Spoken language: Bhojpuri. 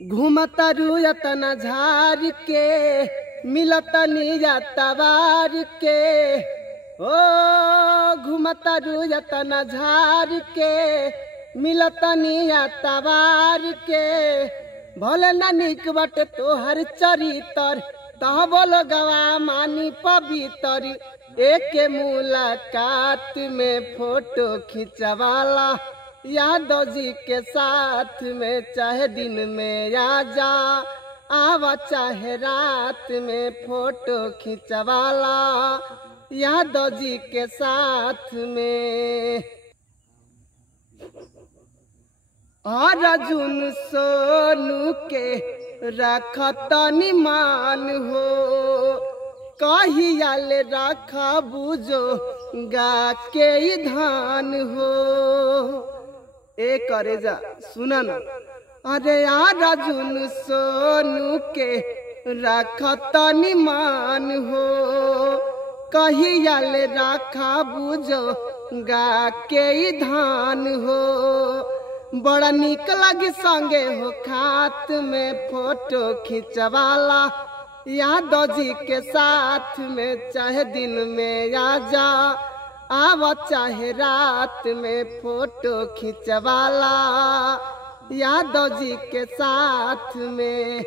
घूमता रुयतना झार के मिलतनी तवार के। ओ घूमता रुयतना झार के मिलतनी तवार के। भले ना निक बटे तोहर चरितर तह बोलो गवा मानी पवित्र। एक मुलाकात में फोटो खिंचवाला यादव जी के साथ में, चाहे दिन में आ जा आवा चाहे रात में, फोटो खिंचवाला यादव जी के साथ में। और अर्जुन सोनू के रखतनी मान हो, कहियाल रखा बुझो गा के धान हो। ए करे जा सुना ना, अरे यार अर्जुन सोनू के रखतनी मान हो, कहियाल रखा बुझो गा के धान हो। बड़ा निक लगी संगे हो खात में फोटो खिंचवाला यादव जी के साथ में, चाहे दिन में आ जा आवा चाहे रात में, फोटो खिंचवाला यादव जी के साथ में।